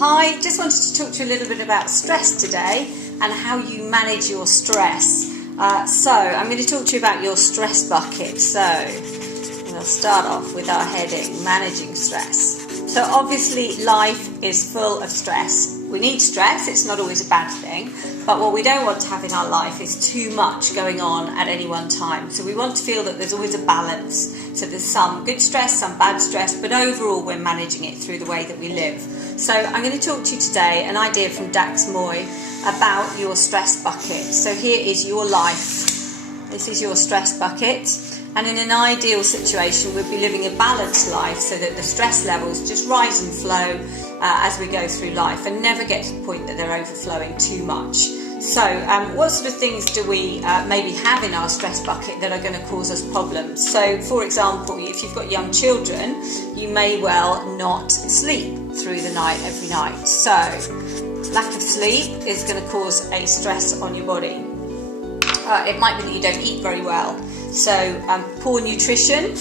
Hi, just wanted to talk to you a little bit about stress today and how you manage your stress. So I'm going to talk to you about your stress bucket. So we'll start off with our heading, managing stress. So obviously life is full of stress. We need stress, it's not always a bad thing, but what we don't want to have in our life is too much going on at any one time. So we want to feel that there's always a balance. So there's some good stress, some bad stress, but overall we're managing it through the way that we live. So I'm going to talk to you today, an idea from Dax Moy, about your stress bucket. So here is your life. This is your stress bucket. And in an ideal situation, we'd be living a balanced life so that the stress levels just rise and flow as we go through life and never get to the point that they're overflowing too much. So what sort of things do we maybe have in our stress bucket that are going to cause us problems? So for example, if you've got young children, you may well not sleep through the night every night. So lack of sleep is going to cause a stress on your body. It might be that you don't eat very well. So poor nutrition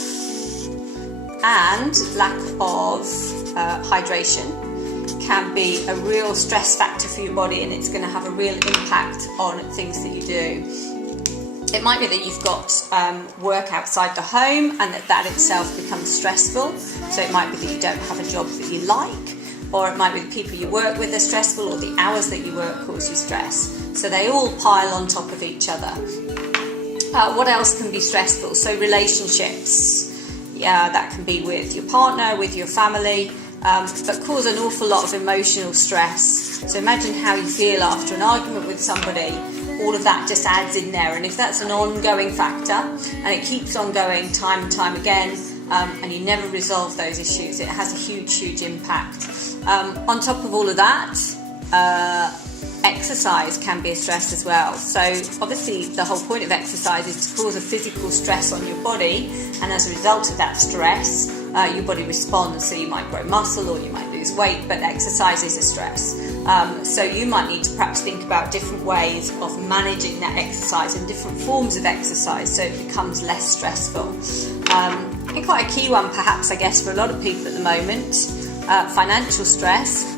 and lack of hydration can be a real stress factor for your body, and it's going to have a real impact on things that you do. It might be that you've got work outside the home and that itself becomes stressful. So it might be that you don't have a job that you like, or it might be the people you work with are stressful, or the hours that you work cause you stress. So they all pile on top of each other. What else can be stressful? So relationships, that can be with your partner, with your family, but cause an awful lot of emotional stress. So imagine how you feel after an argument with somebody. All of that just adds in there, and if that's an ongoing factor and it keeps on going time and time again, and you never resolve those issues, it has a huge impact. On top of all of that, exercise can be a stress as well. So obviously the whole point of exercise is to cause a physical stress on your body, and as a result of that stress, your body responds. So you might grow muscle or you might lose weight, but exercise is a stress. So you might need to perhaps think about different ways of managing that exercise and different forms of exercise so it becomes less stressful. And quite a key one perhaps, I guess, for a lot of people at the moment, financial stress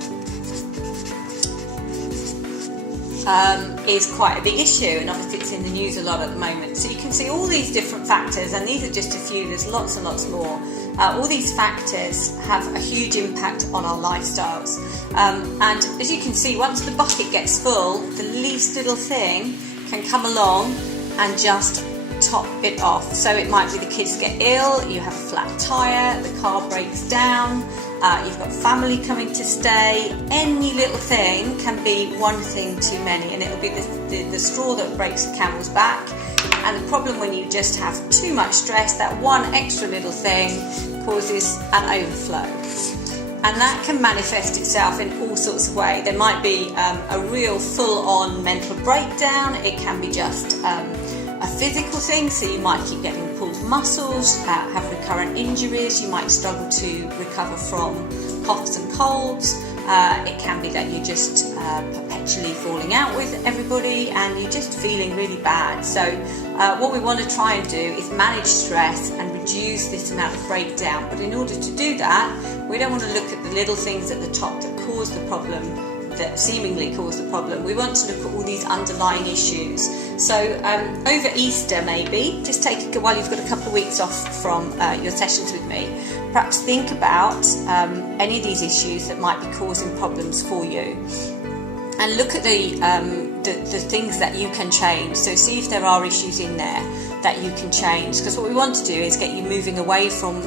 is quite a big issue, and obviously it's in the news a lot at the moment. So you can see all these different factors, and these are just a few, there's lots and lots more. All these factors have a huge impact on our lifestyles. And as you can see, once the bucket gets full, the least little thing can come along and just top it off. So it might be the kids get ill, you have a flat tyre, the car breaks down, you've got family coming to stay. Any little thing can be one thing too many, and it'll be the straw that breaks the camel's back. And the problem when you just have too much stress, that one extra little thing causes an overflow. And that can manifest itself in all sorts of ways. There might be a real full-on mental breakdown. It can be just a physical thing, so you might keep getting pulled muscles, have recurrent injuries, you might struggle to recover from coughs and colds. It can be that you're just perpetually falling out with everybody and you're just feeling really bad. So what we want to try and do is manage stress and reduce this amount of breakdown. But in order to do that, we don't want to look at the little things at the top that cause the problem, that seemingly cause the problem. We want to look at all these underlying issues. So over Easter maybe, just while you've got a couple of weeks off from your sessions with me, perhaps think about any of these issues that might be causing problems for you, and look at the things that you can change. So see if there are issues in there that you can change, because what we want to do is get you moving away from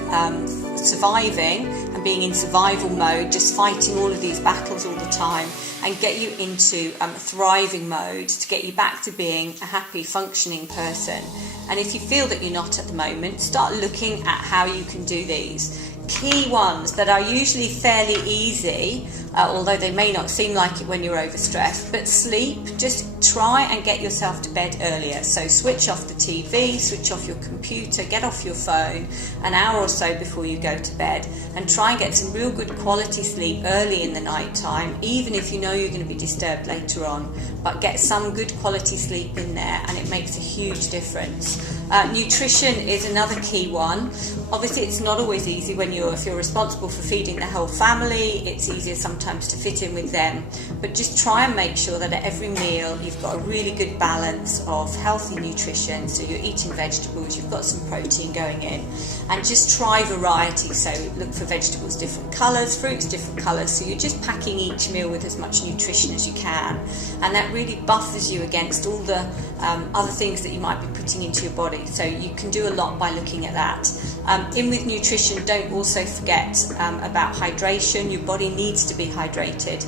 surviving and being in survival mode, just fighting all of these battles all the time, and get you into thriving mode to get you back to being a happy, functioning person. And if you feel that you're not at the moment, start looking at how you can do these. Key ones that are usually fairly easy, although they may not seem like it when you're overstressed, but sleep. Just try and get yourself to bed earlier. So switch off the TV, switch off your computer, get off your phone an hour or so before you go to bed, and try and get some real good quality sleep early in the night time, even if you know you're going to be disturbed later on. But get some good quality sleep in there, and it makes a huge difference. Nutrition is another key one. Obviously, it's not always easy if you're responsible for feeding the whole family. It's easier sometimes to fit in with them, but just try and make sure that at every meal you've got a really good balance of healthy nutrition. So you're eating vegetables, you've got some protein going in, and just try variety. So look for vegetables different colours, fruits different colours. So you're just packing each meal with as much nutrition as you can, and that really buffers you against all the other things that you might be putting into your body. So you can do a lot by looking at that. In with nutrition, don't also forget about hydration. Your body needs to be hydrated,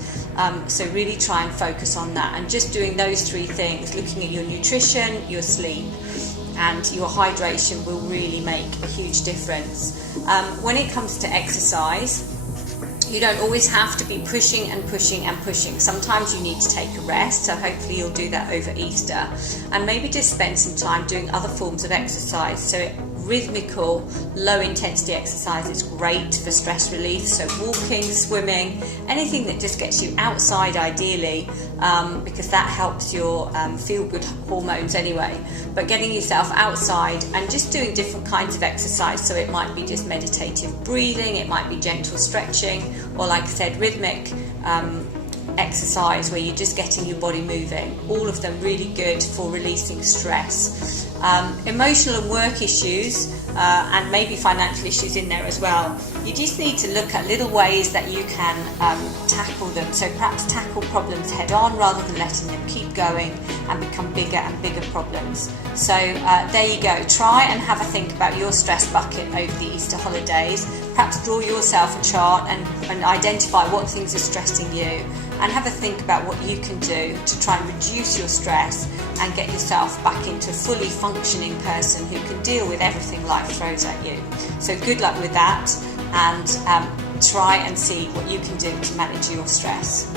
so really try and focus on that, and just doing those three things, looking at your nutrition, your sleep and your hydration, will really make a huge difference. When it comes to exercise, you don't always have to be pushing and pushing and pushing. Sometimes you need to take a rest, so hopefully you'll do that over Easter, and maybe just spend some time doing other forms of exercise. So rhythmical, low intensity exercise is great for stress relief, so walking, swimming, anything that just gets you outside ideally, because that helps your feel good hormones anyway. But getting yourself outside and just doing different kinds of exercise, so it might be just meditative breathing, it might be gentle stretching, or like I said, rhythmic exercise where you're just getting your body moving. All of them really good for releasing stress. Emotional and work issues, and maybe financial issues in there as well. You just need to look at little ways that you can tackle them. So perhaps tackle problems head on rather than letting them keep going and become bigger and bigger problems. So there you go. Try and have a think about your stress bucket over the Easter holidays. Perhaps draw yourself a chart and identify what things are stressing you, and have a think about what you can do to try and reduce your stress and get yourself back into a fully functioning person who can deal with everything life throws at you. So good luck with that, and try and see what you can do to manage your stress.